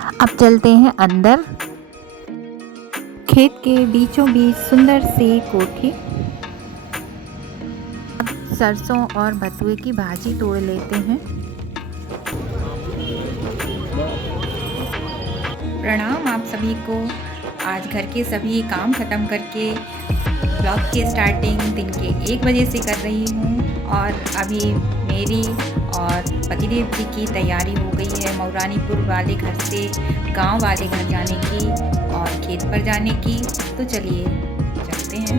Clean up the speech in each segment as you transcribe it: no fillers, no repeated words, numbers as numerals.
अब चलते हैं अंदर। खेत के बीचों बीच सुंदर सी कोठी। सरसों और बथुए की भाजी तोड़ लेते हैं। प्रणाम आप सभी को। आज घर के सभी काम खत्म करके ब्लॉग की स्टार्टिंग दिन के 1 बजे से कर रही हूँ और अभी मेरी और पतिदेव जी की तैयारी हो गई है मऊरानीपुर वाले घर से गांव वाले घर जाने की और खेत पर जाने की। तो चलिए चलते हैं,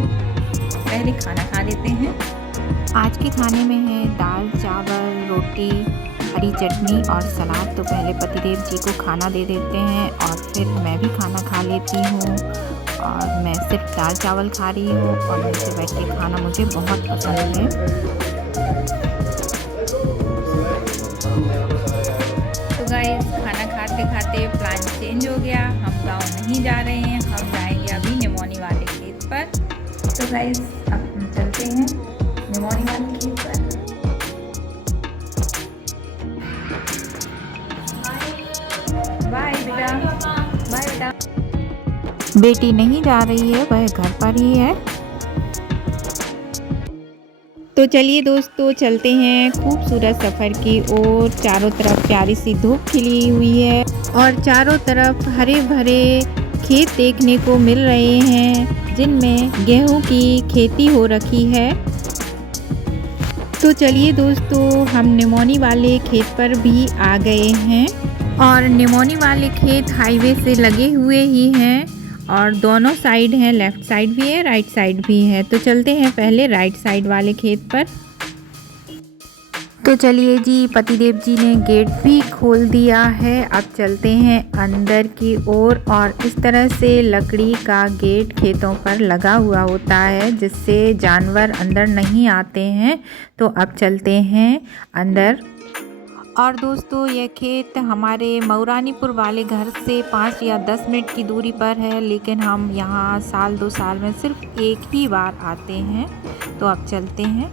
पहले खाना खा लेते हैं। आज के खाने में है दाल चावल रोटी हरी चटनी और सलाद। तो पहले पतिदेव जी को खाना दे देते हैं और फिर मैं भी खाना खा लेती हूँ। और मैं सिर्फ दाल चावल खा रही हूँ और नीचे बैठ के खाना मुझे बहुत पसंद है। तो गाइस खाना खाते खाते प्लान चेंज हो गया। हम गांव नहीं जा रहे हैं, हम जाएंगे अभी निमोनी वाले खेत पर। तो गाइस अब हम चलते हैं निमोनी वाले खेत पर। बाय बेटा, बाय बेटा। बेटी नहीं जा रही है, वह घर पर ही है। तो चलिए दोस्तों चलते हैं खूबसूरत सफ़र की ओर। चारों तरफ प्यारी सी धूप खिली हुई है और चारों तरफ हरे भरे खेत देखने को मिल रहे हैं जिनमें गेहूं की खेती हो रखी है। तो चलिए दोस्तों हम निमोनी वाले खेत पर भी आ गए हैं और निमोनी वाले खेत हाईवे से लगे हुए ही हैं और दोनों साइड हैं, लेफ़्ट साइड भी है राइट साइड भी है। तो चलते हैं पहले राइट साइड वाले खेत पर। तो चलिए जी पतिदेव जी ने गेट भी खोल दिया है। अब चलते हैं अंदर की ओर और इस तरह से लकड़ी का गेट खेतों पर लगा हुआ होता है जिससे जानवर अंदर नहीं आते हैं। तो अब चलते हैं अंदर। और दोस्तों ये खेत हमारे मऊरानीपुर वाले घर से 5 या 10 मिनट की दूरी पर है, लेकिन हम यहाँ साल 2 साल में सिर्फ एक ही बार आते हैं। तो अब चलते हैं।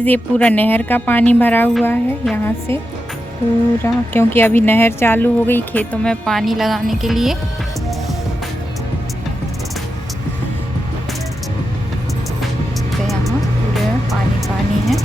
ये पूरा नहर का पानी भरा हुआ है यहाँ से पूरा, क्योंकि अभी नहर चालू हो गई खेतों में पानी लगाने के लिए। तो यहाँ पूरे पानी पानी है।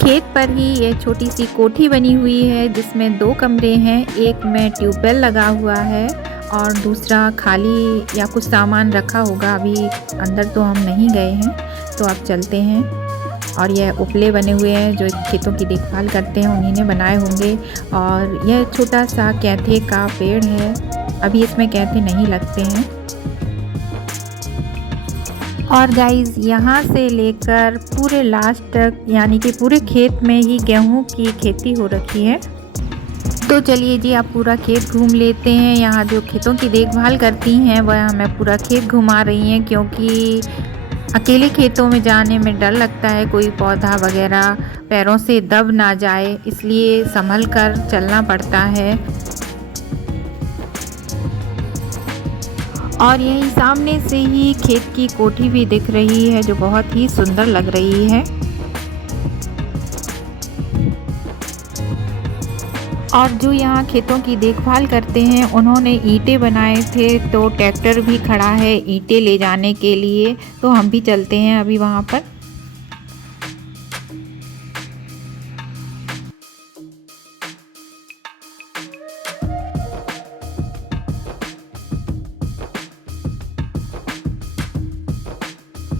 खेत पर ही ये छोटी सी कोठी बनी हुई है जिसमें 2 कमरे हैं। एक में ट्यूबवेल लगा हुआ है और दूसरा खाली या कुछ सामान रखा होगा। अभी अंदर तो हम नहीं गए हैं। तो अब चलते हैं। और यह उपले बने हुए हैं जो खेतों की देखभाल करते हैं, उन्हीं ने बनाए होंगे। और यह छोटा सा कैथे का पेड़ है, अभी इसमें कैथे नहीं लगते हैं। और गाइस यहाँ से लेकर पूरे लास्ट तक यानी कि पूरे खेत में ही गेहूं की खेती हो रखी है। तो चलिए जी आप पूरा खेत घूम लेते हैं। यहाँ जो खेतों की देखभाल करती हैं वह हमें पूरा खेत घुमा रही हैं, क्योंकि अकेले खेतों में जाने में डर लगता है कोई पौधा वगैरह पैरों से दब ना जाए, इसलिए संभल कर चलना पड़ता है। और यहीं सामने से ही खेत की कोठी भी दिख रही है जो बहुत ही सुंदर लग रही है। और जो यहाँ खेतों की देखभाल करते हैं उन्होंने ईंटें बनाए थे, तो ट्रैक्टर भी खड़ा है ईंटें ले जाने के लिए। तो हम भी चलते हैं अभी वहाँ पर।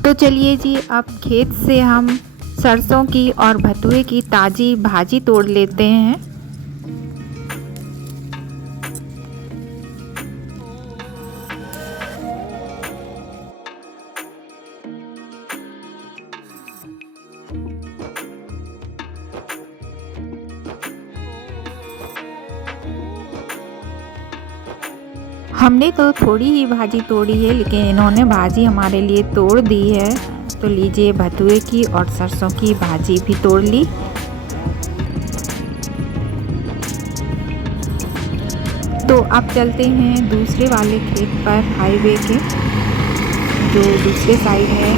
तो चलिए जी अब खेत से हम सरसों की और बथुए की ताज़ी भाजी तोड़ लेते हैं। हमने तो थोड़ी ही भाजी तोड़ी है, लेकिन इन्होंने भाजी हमारे लिए तोड़ दी है। तो लीजिए बथुए की और सरसों की भाजी भी तोड़ ली। तो अब चलते हैं दूसरे वाले खेत पर, हाईवे के जो दूसरे साइड है।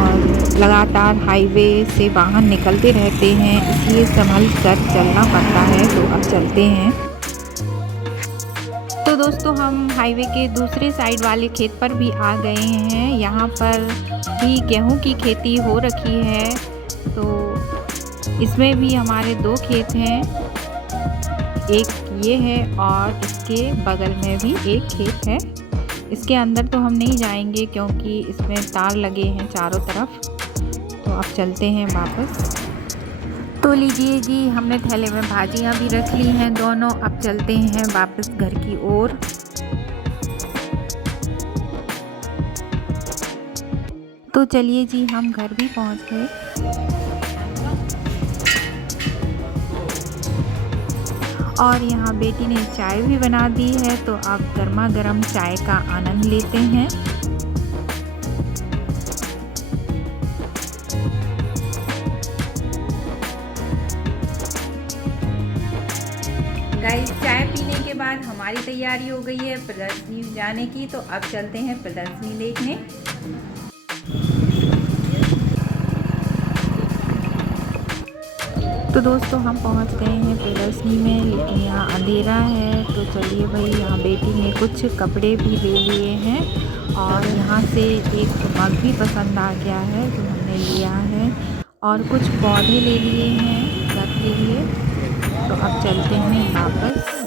और लगातार हाईवे से वाहन निकलते रहते हैं, इसलिए संभल कर चलना पड़ता है। तो अब चलते हैं। तो दोस्तों हम हाईवे के दूसरे साइड वाले खेत पर भी आ गए हैं। यहाँ पर भी गेहूं की खेती हो रखी है। तो इसमें भी हमारे 2 खेत हैं, एक ये है और इसके बगल में भी एक खेत है। इसके अंदर तो हम नहीं जाएंगे क्योंकि इसमें तार लगे हैं चारों तरफ। तो अब चलते हैं वापस। तो लीजिए जी, हमने थैले में भाजियाँ भी रख ली हैं दोनों। अब चलते हैं वापस घर की ओर। तो चलिए जी, हम घर भी पहुंच गए। और यहाँ बेटी ने चाय भी बना दी है, तो अब गर्मा गर्म चाय का आनंद लेते हैं। गाइस, चाय पीने के बाद हमारी तैयारी हो गई है प्रदर्शनी जाने की। तो अब चलते हैं प्रदर्शनी देखने। तो दोस्तों हम पहुंच गए हैं प्रदर्शनी में, लेकिन यहाँ अंधेरा है। तो चलिए भाई, यहाँ बेटी ने कुछ कपड़े भी ले लिए हैं और यहाँ से एक मग भी पसंद आ गया है जो हमने लिया है, और कुछ पौधे ले लिए हैं घर के लिए। तो अब चलते हैं वापस।